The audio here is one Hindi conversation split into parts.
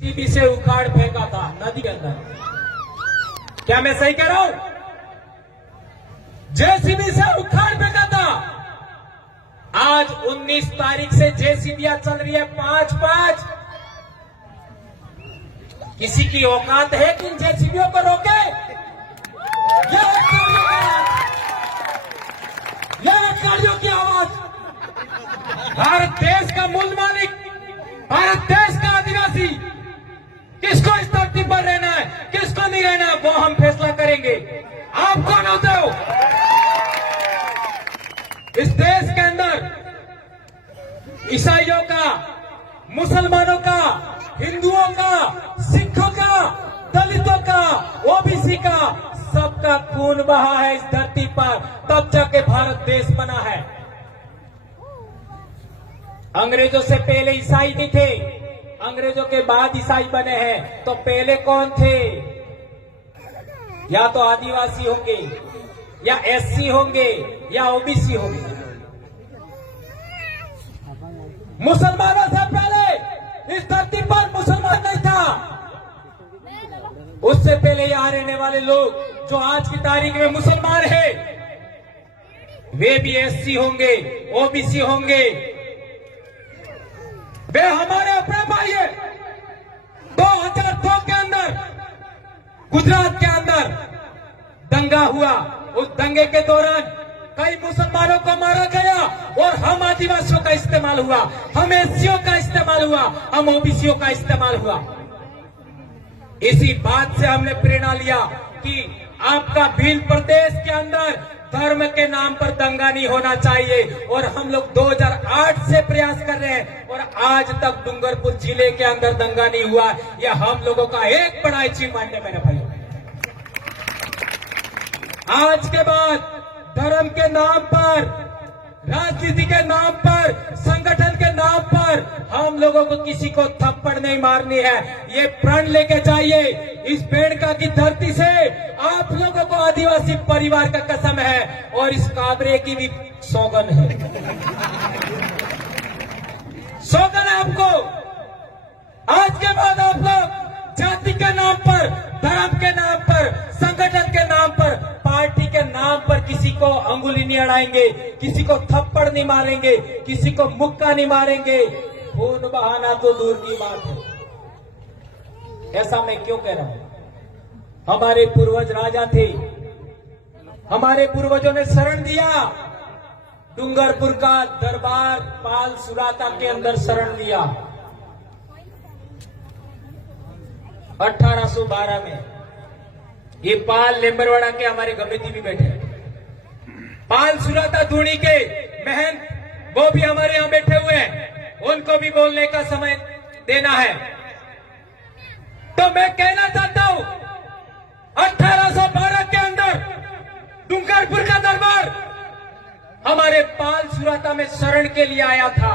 जेसीबी से उखाड़ फेंका था नदी के अंदर। क्या मैं सही कह रहा हूं? जेसीबी से उखाड़ फेंका था। आज 19 तारीख से जेसीबियां चल रही है 5-5। किसी की औकात है कि इन जेसीबियों को रोके? यह गाड़ियों की आवाज। भारत देश का मूल मालिक, भारत देश का आदिवासी, किसको इस धरती पर रहना है, किसको नहीं रहना है, वो हम फैसला करेंगे। आप कौन होते हो? इस देश के अंदर ईसाइयों का, मुसलमानों का, हिंदुओं का, सिखों का, दलितों का, ओबीसी का, सबका खून बहा है इस धरती पर, तब जाके भारत देश बना है। अंग्रेजों से पहले ईसाई नहीं थे, अंग्रेजों के बाद ईसाई बने हैं। तो पहले कौन थे? या तो आदिवासी होंगे, या एससी होंगे, या ओबीसी होंगे। मुसलमानों से पहले इस धरती पर मुसलमान नहीं था। उससे पहले यहां रहने वाले लोग जो आज की तारीख में मुसलमान हैं, वे भी एससी होंगे, ओबीसी होंगे। वे हमारे अपने भाई है। 2002 के अंदर गुजरात के अंदर दंगा हुआ। उस दंगे के दौरान कई मुसलमानों को मारा गया और हम आदिवासियों का इस्तेमाल हुआ, हम एससीओ का इस्तेमाल हुआ, हम ओबीसीओ का इस्तेमाल हुआ। इसी बात से हमने प्रेरणा लिया कि आपका भील प्रदेश के अंदर धर्म के नाम पर दंगा नहीं होना चाहिए। और हम लोग 2008 से प्रयास कर रहे हैं और आज तक डूंगरपुर जिले के अंदर दंगा नहीं हुआ। यह हम लोगों का एक बड़ा अचीवमेंट है मेरे भाई। आज के बाद धर्म के नाम पर, राजनीति के नाम पर, संगठन के नाम पर हम लोगों को किसी को थप्पड़ नहीं मारनी है। ये प्रण लेके जाइए। इस बेड़का की धरती से आप लोगों को आदिवासी परिवार का कसम है और इस काबरे की भी सौगन है। सौगन है आपको। आज के बाद आप लोग जाति के नाम पर, धर्म के नाम पर, संगठन के नाम पर, पार्टी के नाम पर किसी को अंगुली नहीं अड़ाएंगे, किसी को थप्पड़ नहीं मारेंगे, किसी को मुक्का नहीं मारेंगे। खून बहाना तो दूर की बात है। ऐसा मैं क्यों कह रहा हूं? हमारे पूर्वज राजा थे, हमारे पूर्वजों ने शरण दिया। डूंगरपुर का दरबार पाल सुराता के अंदर शरण लिया 1812 में। ये पाल लेम्बरवाड़ा के हमारे गमेती भी बैठे हैं। पाल सुराता धूणी के महंत, वो भी हमारे यहां बैठे हुए हैं। उनको भी बोलने का समय देना है। तो मैं कहना चाहता हूं, 1812 के अंदर डूंगरपुर का दरबार हमारे पाल सुराता में शरण के लिए आया था।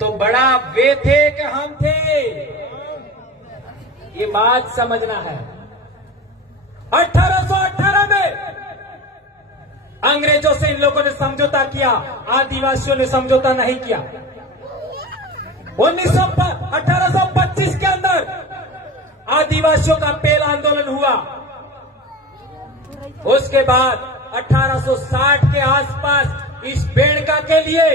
तो बड़ा वे थे कि हम थे, ये बात समझना है। 1818 में अंग्रेजों से इन लोगों ने समझौता किया, आदिवासियों ने समझौता नहीं किया। 1825 के अंदर आदिवासियों का पहला आंदोलन हुआ। उसके बाद 1860 के आसपास इस बेड़का के लिए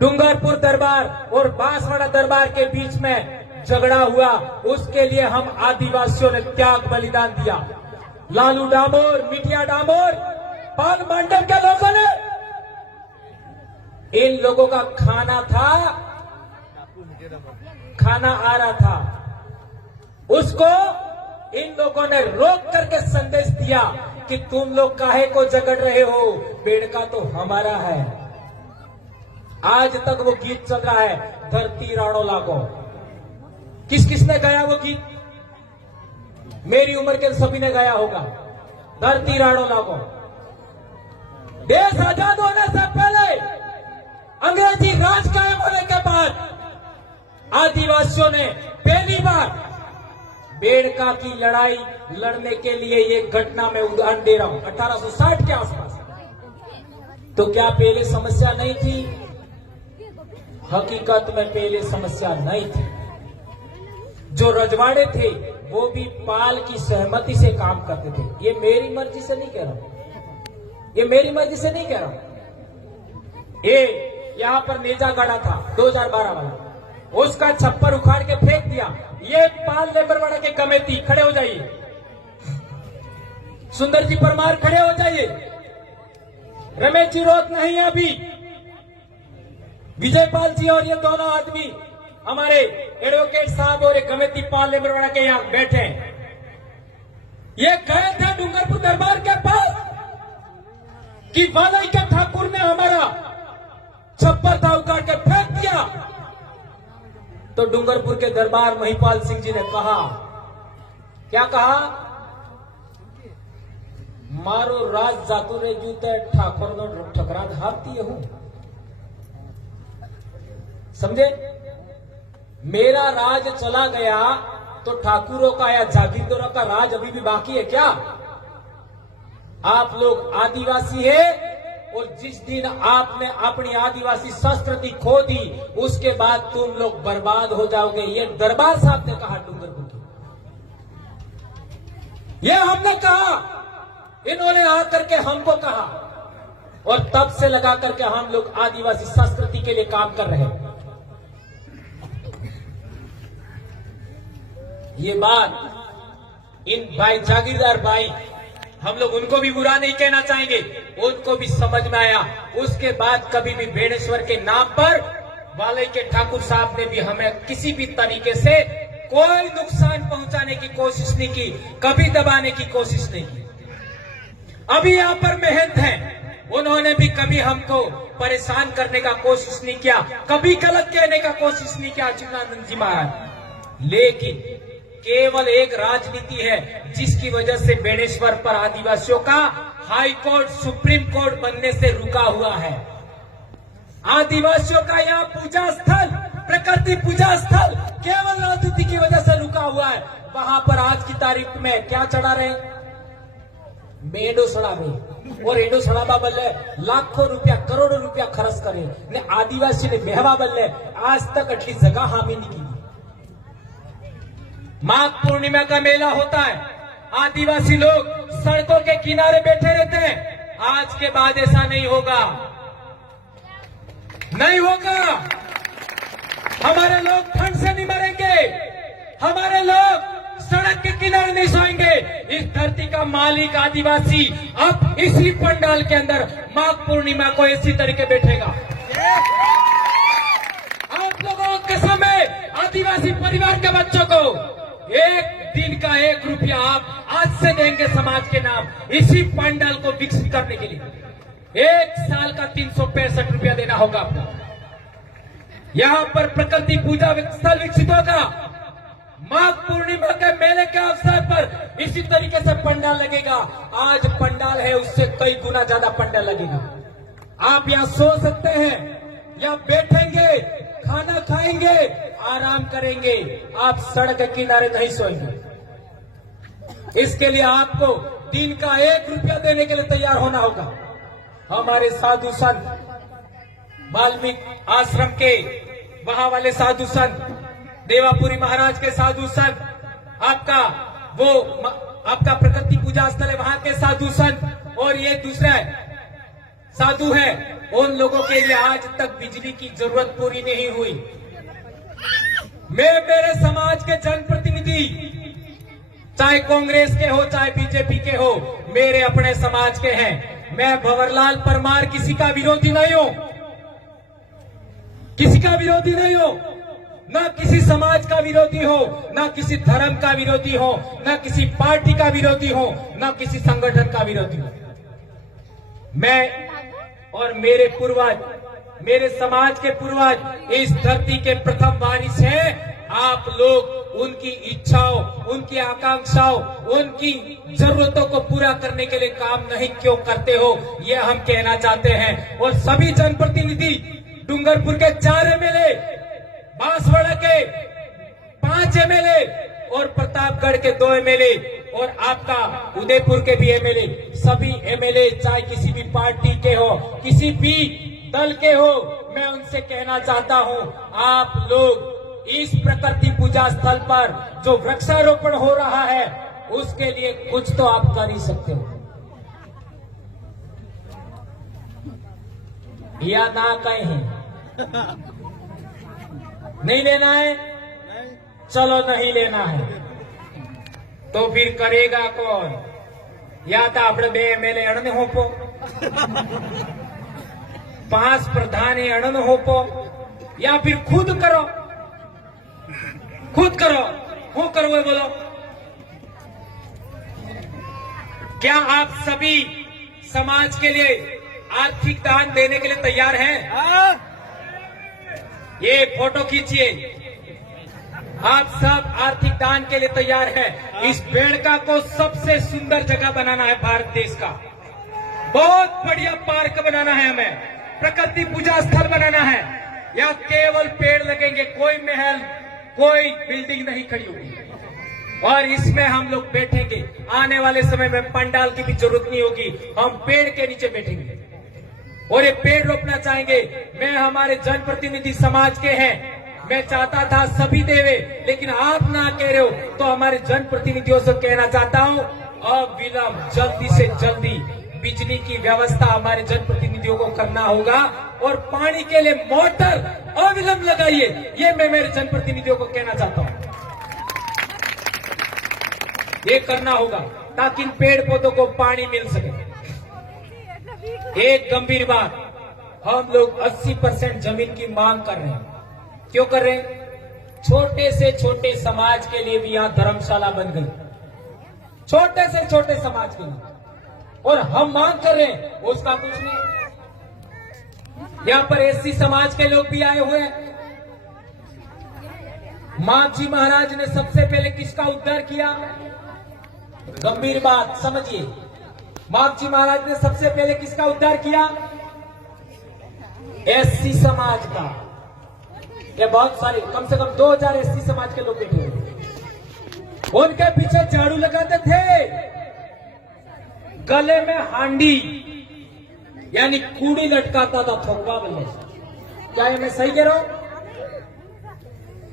डूंगरपुर दरबार और बांसवाड़ा दरबार के बीच में झगड़ा हुआ। उसके लिए हम आदिवासियों ने त्याग बलिदान दिया। लालू डामोर, मिठिया डामोर, पान मंडल के लोगों ने, इन लोगों का खाना था, खाना आ रहा था, उसको इन लोगों ने रोक करके संदेश दिया कि तुम लोग काहे को झगड़ रहे हो, बेड़का तो हमारा है। आज तक वो गीत चल रहा है, धरती राणो लागो। किस किसने गाया वो गीत? मेरी उम्र के सभी ने गाया होगा, धरती राणो लागो। देश आजाद होने से पहले, अंग्रेजी राज कायम होने के बाद आदिवासियों ने पहली बार बेड़का की लड़ाई लड़ने के लिए, ये घटना में उदाहरण दे रहा हूं, 1860 के आसपास। तो क्या पहले समस्या नहीं थी? हकीकत में पहले समस्या नहीं थी। जो रजवाड़े थे वो भी पाल की सहमति से काम करते थे। ये मेरी मर्जी से नहीं कह रहा हूं, ये मेरी मर्जी से नहीं कह रहा हूं। ये यहां पर नेजा गड़ा था 2012 वाला, उसका छप्पर उखाड़ के फेंक दिया। ये पाल लेबरवाड़ा के कमेटी खड़े हो जाइए, सुंदर जी परमार खड़े हो जाइए, रमेश जी रोत नहीं है अभी, विजयपाल जी और ये दोनों आदमी हमारे एडवोकेट साहब और कमेटी पाल लेबरवाड़ा के यहां बैठे हैं। ये गए थे डूंगरपुर दरबार के पास कि वालई के ठाकुर ने हमारा छप्पर था उखाड़ के फेंक दिया। तो डूंगरपुर के दरबार महिपाल सिंह जी ने कहा, क्या कहा? मारो राज जातो रे जूते ठाकुर नो ठकरा धापती हूं। समझे? मेरा राज चला गया तो ठाकुरों का या जागीरदारों का राज अभी भी बाकी है क्या? आप लोग आदिवासी है और जिस दिन आपने अपनी आदिवासी संस्कृति खो दी उसके बाद तुम लोग बर्बाद हो जाओगे। ये दरबार साहब ने कहा डूंगरपुर की, ये हमने कहा, इन्होंने आकर के हमको कहा और तब से लगा करके हम लोग आदिवासी संस्कृति के लिए काम कर रहे हैं। ये बात इन भाई जागीरदार भाई, हम लोग उनको भी बुरा नहीं कहना चाहेंगे, उनको भी समझ में आया। उसके बाद कभी भी बेणेश्वर के नाम पर वालई के ठाकुर साहब ने भी हमें किसी भी तरीके से कोई नुकसान पहुंचाने की कोशिश नहीं की, कभी दबाने की कोशिश नहीं की। अभी यहाँ पर महंत हैं, उन्होंने भी कभी हमको परेशान करने का कोशिश नहीं किया, कभी गलत कहने का कोशिश नहीं किया चिन्नानंद जी महाराज। लेकिन केवल एक राजनीति है जिसकी वजह से बेणेश्वर पर आदिवासियों का हाई कोर्ट सुप्रीम कोर्ट बनने से रुका हुआ है। आदिवासियों का यहाँ पूजा स्थल, प्रकृति पूजा स्थल केवल राजनीति की वजह से रुका हुआ है। वहां पर आज की तारीख में क्या चढ़ा रहे? मेडो सड़ा रहे और एडो सड़ाबा बल्ले लाखों रुपया करोड़ों रुपया खर्च करे ने आदिवासी ने बेहवा बल्ले आज तक अटली जगह हामी नहीं की। माघ पूर्णिमा का मेला होता है, आदिवासी लोग सड़कों के किनारे बैठे रहते हैं। आज के बाद ऐसा नहीं होगा, नहीं होगा। हमारे लोग ठंड से नहीं मरेंगे, हमारे लोग सड़क के किनारे नहीं सोएंगे। इस धरती का मालिक आदिवासी अब इसी पंडाल के अंदर माघ पूर्णिमा को इसी तरीके बैठेगा। आप लोगों के समय आदिवासी परिवार के बच्चों को एक दिन का 1 रुपया आप आज से देंगे समाज के नाम, इसी पंडाल को विकसित करने के लिए। 1 साल का 365 रुपया देना होगा आपको। यहाँ पर प्रकृति पूजा स्थल विकसित होगा। माघ पूर्णिमा के मेले के अवसर पर इसी तरीके से पंडाल लगेगा। आज पंडाल है उससे कई गुना ज्यादा पंडाल लगेगा। आप यहाँ सो सकते हैं, यहाँ बैठेंगे, खाना खाएंगे, आराम करेंगे। आप सड़क के किनारे नहीं सोएंगे। इसके लिए आपको दिन का 1 रुपया देने के लिए तैयार होना होगा। हमारे साधु संत वाल्मीकि आश्रम के वहां वाले साधु संत, देवापुरी महाराज के साधु संत, आपका प्रकृति पूजा स्थल है वहां के साधु संत और ये दूसरा साधु है, उन लोगों के लिए आज तक बिजली की जरूरत पूरी नहीं हुई। मैं मेरे समाज के जनप्रतिनिधि, चाहे कांग्रेस के हो चाहे बीजेपी के हो, मेरे अपने समाज के हैं। मैं भंवरलाल परमार किसी का विरोधी नहीं हूं, किसी का विरोधी नहीं हूं, ना किसी समाज का विरोधी हो, ना किसी धर्म का विरोधी हो, ना किसी पार्टी का विरोधी हो, ना किसी संगठन का विरोधी हो। मैं और मेरे पूर्वज, मेरे समाज के पूर्वज इस धरती के प्रथम वारिस हैं। आप लोग उनकी इच्छाओं, उनकी आकांक्षाओं, उनकी जरूरतों को पूरा करने के लिए काम नहीं क्यों करते हो, ये हम कहना चाहते हैं। और सभी जनप्रतिनिधि, डूंगरपुर के 4 एमएलए, बांसवाड़ा के 5 एमएलए और प्रतापगढ़ के 2 एमएलए और आपका उदयपुर के भी एमएलए, सभी एमएलए चाहे किसी भी पार्टी के हो, किसी भी दल के हो, मैं उनसे कहना चाहता हूं, आप लोग इस प्रकृति पूजा स्थल पर जो वृक्षारोपण हो रहा है उसके लिए कुछ तो आप कर ही सकते हो, या ना कहें? नहीं लेना है? चलो नहीं लेना है तो फिर करेगा कौन? या तो આપણે બે એમએલએ અણને હોપો, 5 प्रधानी अणन होपो, या फिर खुद करो। खुद करो। हो करो है बोलो। क्या आप सभी समाज के लिए आर्थिक दान देने के लिए तैयार हैं? ये फोटो खींचिए। आप सब आर्थिक दान के लिए तैयार हैं? इस बेड़का को सबसे सुंदर जगह बनाना है भारत देश का। बहुत बढ़िया पार्क बनाना है, हमें प्रकृति पूजा स्थल बनाना है। यहाँ केवल पेड़ लगेंगे, कोई महल, कोई बिल्डिंग नहीं खड़ी होगी। और इसमें हम लोग बैठेंगे। आने वाले समय में पंडाल की भी जरूरत नहीं होगी, हम पेड़ के नीचे बैठेंगे और ये पेड़ रोपना चाहेंगे। मैं हमारे जनप्रतिनिधि समाज के हैं, मैं चाहता था सभी देवे, लेकिन आप ना कह रहे हो तो हमारे जनप्रतिनिधियों से कहना चाहता हूं, अविलंब जल्दी से जल्दी बिजली की व्यवस्था हमारे जनप्रतिनिधियों को करना होगा और पानी के लिए मोटर अविलंब लगाइए। ये मैं मेरे जनप्रतिनिधियों को कहना चाहता हूं, ये करना होगा ताकि इन पेड़ पौधों को पानी मिल सके। एक गंभीर बात, हम लोग 80% जमीन की मांग कर रहे हैं। क्यों कर रहे हैं? छोटे से छोटे समाज के लिए भी यहां धर्मशाला बन गई, छोटे से छोटे समाज के लिए, और हम मांग कर रहे हैं उसका कुछ नहीं। यहां पर एससी समाज के लोग भी आए हुए हैं। मापजी महाराज ने सबसे पहले किसका उद्धार किया? गंभीर बात समझिए, मापजी महाराज ने सबसे पहले किसका उद्धार किया? एससी समाज का। ये बहुत सारे, कम से कम 2000 एससी समाज के लोग बैठे हुए, उनके पीछे झाड़ू लगाते थे, गले में हांडी यानी कूड़ी लटकाता था, थोपा बल्ले। क्या ये मैं सही कह रहा हूं?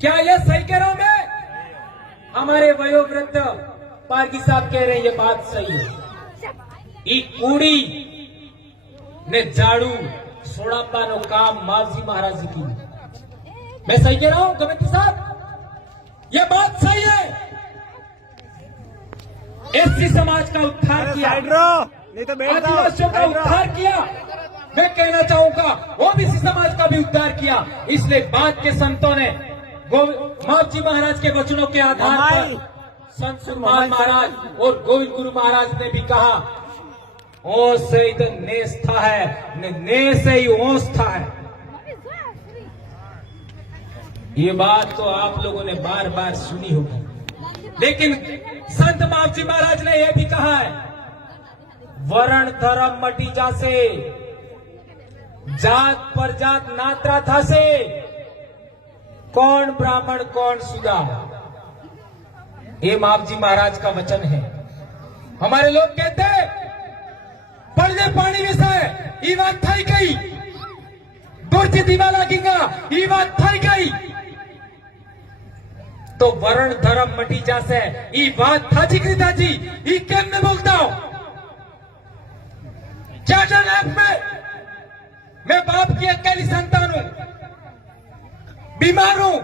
क्या ये सही कह रहा हूं मैं? हमारे वयोवृद्ध पारगी साहब कह रहे हैं ये बात सही है। ई कूड़ी ने झाड़ू सोड़ापानो काम मावजी महाराज की। मैं सही कह रहा हूं कमेटी साहब? ये बात सही है। एससी समाज का उद्धार किया, आदिवासियों का उद्धार किया। मैं कहना चाहूंगा ओबीसी समाज का भी उद्धार किया। इसलिए बाद के संतों ने मावजी महाराज के वचनों के आधार पर संत सुरमान महाराज और गोविंद गुरु महाराज ने भी कहा, ओ से इधर नेस था है, ने से ही ओस था है। ये बात तो आप लोगों ने बार बार सुनी होगी, लेकिन संत मावजी महाराज ने यह भी कहा है, वर्ण धर्म मटी जासे, जात परजात नात्रा था से, कौन ब्राह्मण कौन सुदा। ये मावजी महाराज का वचन है। हमारे लोग कहते हैं पढ़ने पानी में से ये बात थी गई, दुर्ज दीवा लगेगा ये बात थी गई, तो वर्ण धर्म मटी जासे ये बात था जी कृता जी, ये केम में बोलता हूं? क्या जन मैं बाप की अकेली संतान हूं, बीमार हूं,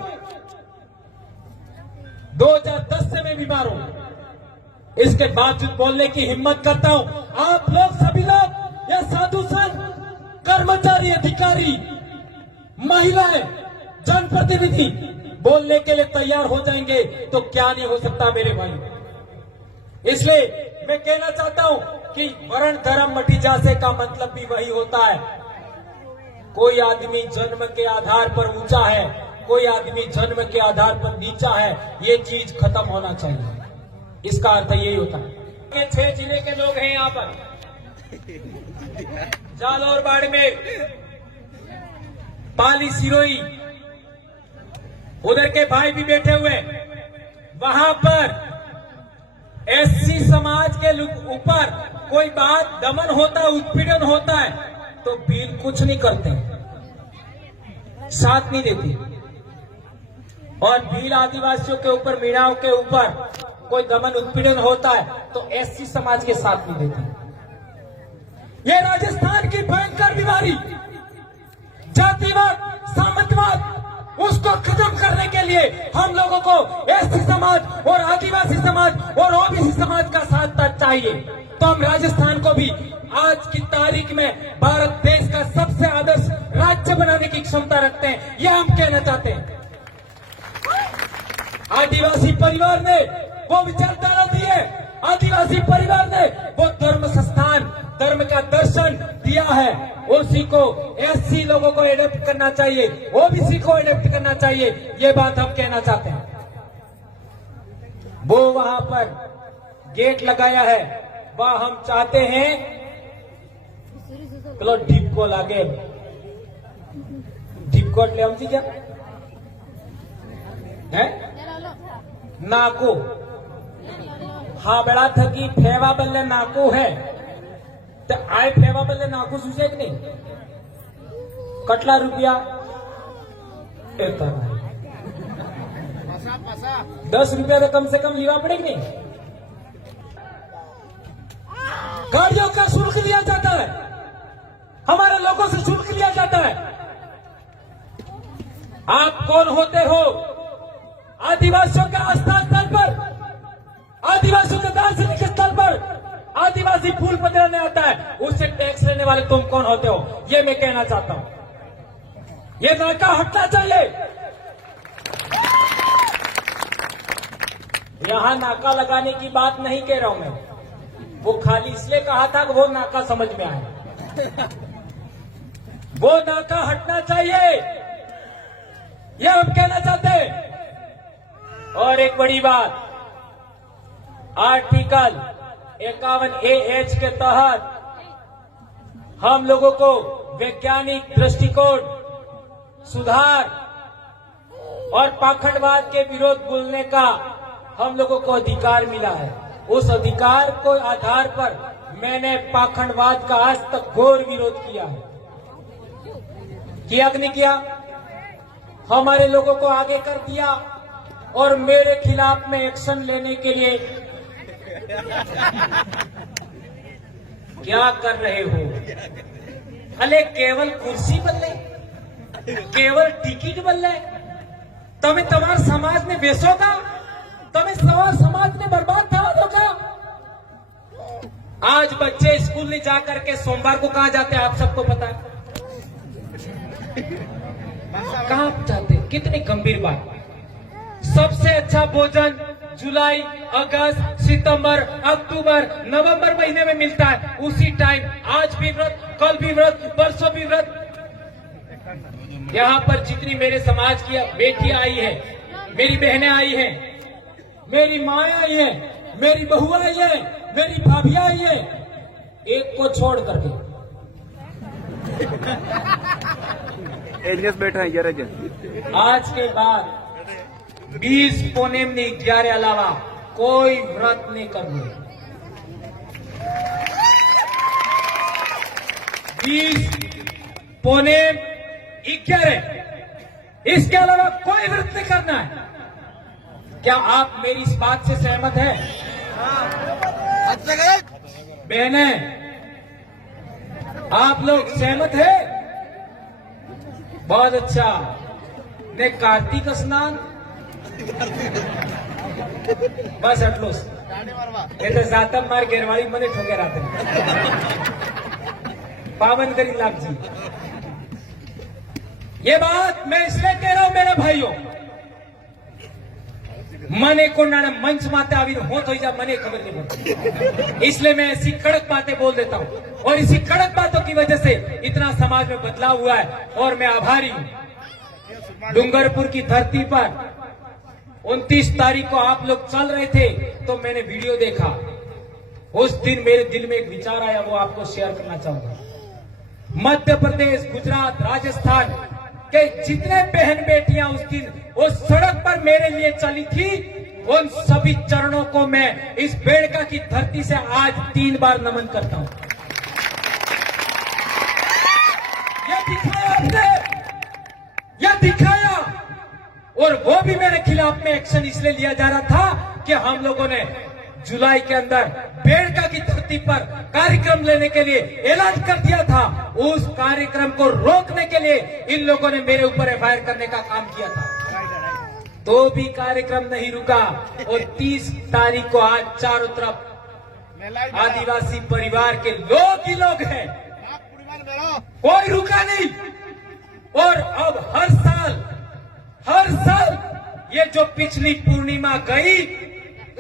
2010 से मैं बीमार हूं, इसके बावजूद बोलने की हिम्मत करता हूं। आप लोग सभी लोग, या साधु संत, कर्मचारी, अधिकारी, महिलाएं, जनप्रतिनिधि बोलने के लिए तैयार हो जाएंगे तो क्या नहीं हो सकता मेरे भाई। इसलिए मैं कहना चाहता हूं कि वर्ण धर्म मटी जासे का मतलब भी वही होता है। कोई आदमी जन्म के आधार पर ऊंचा है, कोई आदमी जन्म के आधार पर नीचा है, ये चीज खत्म होना चाहिए। इसका अर्थ यही होता है। ये 6 जिले के लोग हैं यहाँ पर, जालौर, बाड़मेर, पाली, सिरोही, उधर के भाई भी बैठे हुए। वहां पर एससी समाज के ऊपर कोई बात दमन होता है, उत्पीड़न होता है तो बिल कुछ नहीं करते। साथ नहीं देती। और भील आदिवासियों के ऊपर, मीणाओं के ऊपर कोई दमन उत्पीड़न होता है तो एससी समाज के साथ नहीं देती। ये राजस्थान की भयंकर बीमारी जातिवाद, सामंतवाद, उसको खत्म करने के लिए हम लोगों को एससी समाज और आदिवासी समाज और ओबीसी समाज का साथ चाहिए। तो हम राजस्थान को भी आज की तारीख में भारत देश का सबसे आदर्श राज्य बनाने की क्षमता रखते हैं, यह हम कहना चाहते हैं। आदिवासी परिवार ने वो विचारधारा दी है, आदिवासी परिवार ने वो धर्म संस्थान, धर्म का दर्शन दिया है, उसी को एससी लोगों को एडप्ट करना चाहिए, ओबीसी को एडप्ट करना चाहिए, ये बात हम कहना चाहते हैं। वो वहां पर गेट लगाया है, वह हम चाहते हैं चलो ढिपको लागे ढिपकोट ले हम क्या है नाको हाँ बेड़ा थकी फेवा बल्ले नाको है तो आए फेवा बल्ले नाको सूझे कि नहीं कटला रुपया 10 रुपया तो कम से कम लेवा पड़ेगी नहीं। गाड़ियों का शुल्क लिया जाता है, हमारे लोगों से शुल्क लिया जाता है। आप कौन होते हो? आदिवासियों के आस्था स्थल पर, आदिवासियों के दार्शनिक स्थल पर आदिवासी फूल पधराने आता है, उससे टैक्स लेने वाले तुम कौन होते हो? ये मैं कहना चाहता हूं। ये नाका हटना चाहिए। यहां नाका लगाने की बात नहीं कह रहा हूं मैं, वो खाली इसलिए कहा था कि वो नाका समझ में आए। वो नाका हटना चाहिए, ये हम कहना चाहते हैं। और एक बड़ी बात, आर्टिकल 51AH के तहत हम लोगों को वैज्ञानिक दृष्टिकोण, सुधार और पाखंडवाद के विरोध बोलने का हम लोगों को अधिकार मिला है। उस अधिकार को आधार पर मैंने पाखंडवाद का आज तक घोर विरोध किया है। किया कि नहीं किया? हमारे लोगों को आगे कर दिया और मेरे खिलाफ में एक्शन लेने के लिए क्या कर रहे हो? अले केवल कुर्सी बदले, केवल टिकट बदले, तुम्हें तुम्हारे समाज में बेचोगा, तुम्हें समाज में बर्बाद करा दोगा। आज बच्चे स्कूल में जाकर के सोमवार को कहां जाते हैं आप सबको पता है? कहां जाते? कितनी गंभीर बात। सबसे अच्छा भोजन जुलाई, अगस्त, सितंबर, अक्टूबर, नवंबर महीने में मिलता है। उसी टाइम आज भी व्रत, कल भी व्रत, परसों भी व्रत। यहाँ पर जितनी मेरे समाज की बेटियां आई है, मेरी बहनें आई हैं, मेरी माँ आई है, मेरी बहू आई है, मेरी भाभियां आई है, एक को छोड़ करके बैठा है यार। आज के बाद 20 पौने में 11 अलावा कोई व्रत नहीं करना। 20 पौने 11 इसके अलावा कोई व्रत नहीं करना है। क्या आप मेरी इस बात से सहमत हैं? बहने, आप लोग सहमत हैं? बहुत अच्छा। ने कार्तिक स्नान बस अटलोस जातम मार घेरवाड़ी मने ठोके रात पावन करी लाग जी। ये बात मैं इसलिए कह रहा हूं मेरे भाइयों, मने को ना मंच माते आवी हो तो जा मने खबर नहीं पड़ती, इसलिए मैं ऐसी कड़क बातें बोल देता हूं। और इसी कड़क बातों की वजह से इतना समाज में बदलाव हुआ है और मैं आभारी हूं। डूंगरपुर की धरती पर 29 तारीख को आप लोग चल रहे थे तो मैंने वीडियो देखा। उस दिन मेरे दिल में एक विचार आया, वो आपको शेयर करना चाहूंगा। मध्य प्रदेश, गुजरात, राजस्थान के जितने बहन बेटियां उस दिन उस सड़क पर मेरे लिए चली थी, उन सभी चरणों को मैं इस बेड़का की धरती से आज 3 बार नमन करता हूं। यह दिखाया आपने, यह दिखाया, और वो भी मेरे खिलाफ में एक्शन इसलिए लिया जा रहा था कि हम लोगों ने जुलाई के अंदर बेड़का की धरती पर कार्यक्रम लेने के लिए ऐलान कर दिया था। उस कार्यक्रम को रोकने के लिए इन लोगों ने मेरे ऊपर एफआईआर करने का काम किया था, तो भी कार्यक्रम नहीं रुका। और 30 तारीख को आज चारों तरफ आदिवासी परिवार के लोग ही लोग हैं, कोई रुका नहीं। और अब हर साल ये जो पिछली पूर्णिमा गई,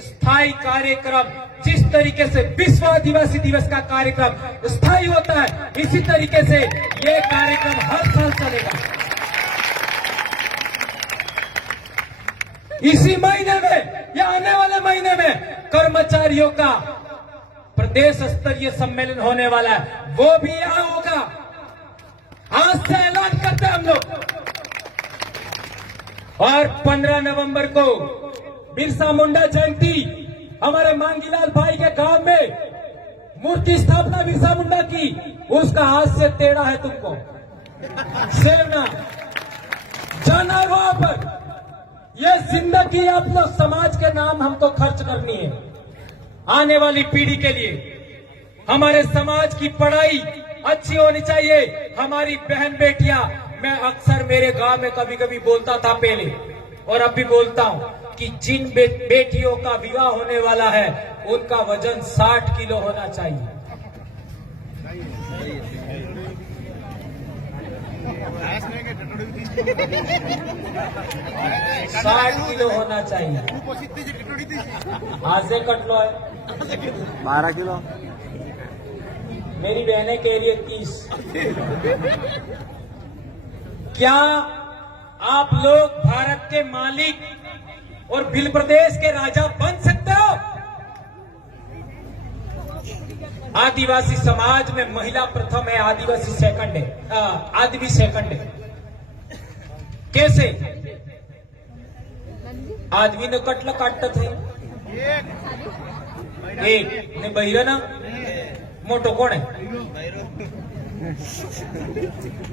स्थायी कार्यक्रम जिस तरीके से विश्व आदिवासी दिवस का कार्यक्रम स्थायी होता है, इसी तरीके से ये कार्यक्रम हर साल चलेगा। इसी महीने में या आने वाले महीने में कर्मचारियों का प्रदेश स्तरीय सम्मेलन होने वाला है, वो भी यहां होगा। आज से ऐलान करते हैं हम लोग। और 15 नवंबर को बिरसा मुंडा जयंती, हमारे मांगीलाल भाई के गांव में मूर्ति स्थापना बिरसा मुंडा की, उसका हाथ से टेढ़ा है तुमको सेवना जाना वहां पर। ये जिंदगी आप लोग समाज के नाम हमको खर्च करनी है, आने वाली पीढ़ी के लिए। हमारे समाज की पढ़ाई अच्छी होनी चाहिए, हमारी बहन बेटियां। मैं अक्सर मेरे गांव में कभी कभी बोलता था पहले, और अब भी बोलता हूं कि जिन बेटियों का विवाह होने वाला है उनका वजन 60 किलो होना चाहिए। 60 किलो होना चाहिए। आज से कट लो है 12 किलो। मेरी बहनें कह रही है 30। क्या आप लोग भारत के मालिक और भिल प्रदेश के राजा बन सकते हो? आदिवासी समाज में महिला प्रथम है, आदिवासी सेकंड है, आदमी सेकंड है। कैसे? आदमी ने कटला काटता थे एक ने बहिरा ना मोटो कोण है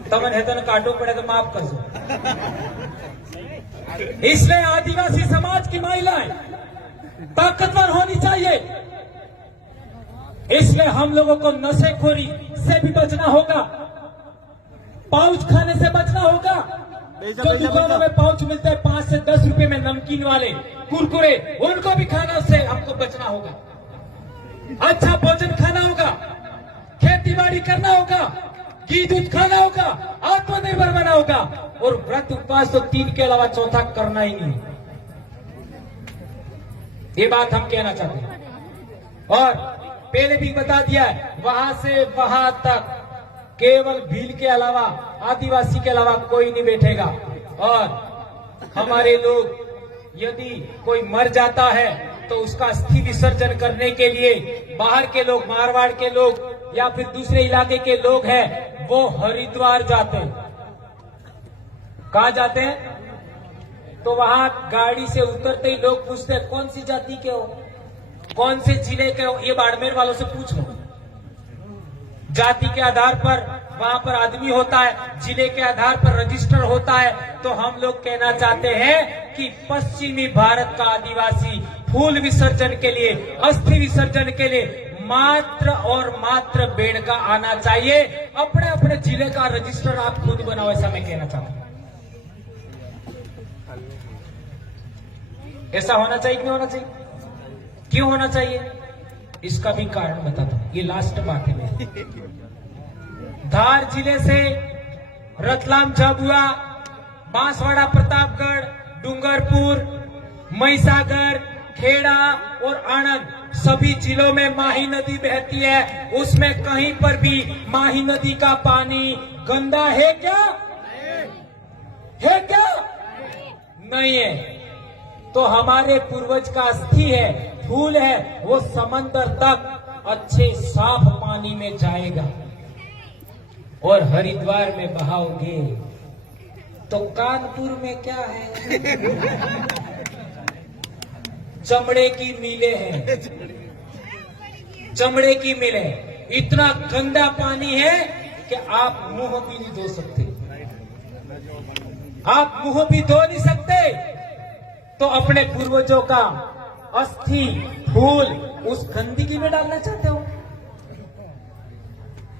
तमन है तो काटो पड़े तो माफ कर दो। इसलिए आदिवासी समाज की महिलाएं ताकतवर होनी चाहिए। इसलिए हम लोगों को नशेखोरी से भी बचना होगा, पाउच खाने से बचना होगा। जो दुकानों में पाउच मिलते हैं 5 से 10 रुपए में नमकीन वाले कुरकुरे, उनको भी खाना से हमको बचना होगा। अच्छा भोजन खाना होगा, खेती बाड़ी करना होगा, घी दूध खाना होगा, आत्मनिर्भर बना होगा। और व्रत उपवास तो 3 के अलावा चौथा करना ही नहीं। ये बात हम कहना चाहते हैं। और पहले भी बता दिया है, वहां से वहां तक केवल भील के अलावा, आदिवासी के अलावा कोई नहीं बैठेगा। और हमारे लोग यदि कोई मर जाता है तो उसका अस्थि विसर्जन करने के लिए बाहर के लोग, मारवाड़ के लोग या फिर दूसरे इलाके के लोग हैं, वो हरिद्वार जाते हैं। कहाँ जाते हैं? तो वहां गाड़ी से उतरते ही लोग पूछते हैं कौन सी जाति के हो, कौन से जिले के हो। ये बाड़मेर वालों से पूछ लो। जाति के आधार पर वहां पर आदमी होता है, जिले के आधार पर रजिस्टर होता है। तो हम लोग कहना चाहते हैं कि पश्चिमी भारत का आदिवासी फूल विसर्जन के लिए, अस्थि विसर्जन के लिए मात्र और मात्र बेड़का आना चाहिए। अपने अपने जिले का रजिस्टर आप खुद बनाओ, ऐसा मैं कहना चाहता हूं। ऐसा होना चाहिए कि नहीं होना चाहिए? क्यों होना चाहिए? इसका भी कारण बताता हूं। ये लास्ट बात है मेरी। धार जिले से रतलाम, झाबुआ, बांसवाड़ा, प्रतापगढ़, डूंगरपुर, महिसागर, खेड़ा और आनंद, सभी जिलों में माही नदी बहती है। उसमें कहीं पर भी माही नदी का पानी गंदा है क्या? है क्या? नहीं है। तो हमारे पूर्वज का अस्थि है, फूल है, वो समंदर तक अच्छे साफ पानी में जाएगा। और हरिद्वार में बहाओगे तो कानपुर में क्या है? चमड़े की मिलें हैं, चमड़े की मिलें। इतना गंदा पानी है कि आप मुंह भी नहीं धो सकते। आप मुंह भी धो नहीं सकते तो अपने पूर्वजों का अस्थि फूल उस गंदगी में डालना चाहते हो,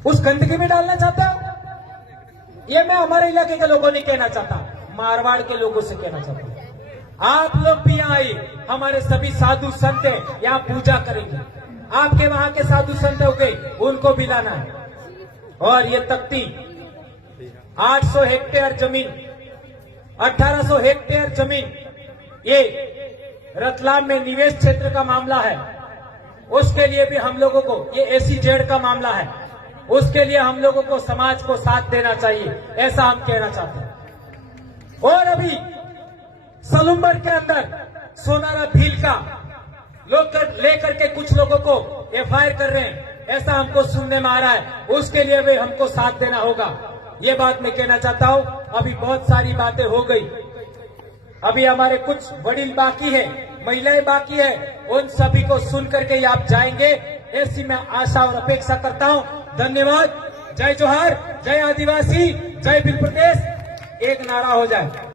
उस गंदगी में डालना चाहते हो। ये मैं हमारे इलाके के लोगों नहीं कहना चाहता, मारवाड़ के लोगों से कहना चाहता हूं। आप लोग भी यहाँ आए, हमारे सभी साधु संत हैं, यहाँ पूजा करेंगे। आपके वहां के साधु संत हो गए, उनको भी लाना है। और ये तख्ती 800 हेक्टेयर जमीन, 1800 हेक्टेयर जमीन, ये रतलाम में निवेश क्षेत्र का मामला है। उसके लिए भी हम लोगों को, ये एसीजेड का मामला है, उसके लिए हम लोगों को समाज को साथ देना चाहिए, ऐसा हम कहना चाहते हैं। और अभी सलुम्बर के अंदर सोनारा भील का लोग लेकर के कुछ लोगों को एफआईआर कर रहे हैं, ऐसा हमको सुनने में आ रहा है। उसके लिए भी हमको साथ देना होगा, ये बात मैं कहना चाहता हूं। अभी बहुत सारी बातें हो गई, अभी हमारे कुछ वडील बाकी है, महिलाएं बाकी है, उन सभी को सुन करके आप जाएंगे, ऐसी मैं आशा और अपेक्षा करता हूं। धन्यवाद। जय जोहार, जय आदिवासी, जय भील प्रदेश। एक नारा हो जाए।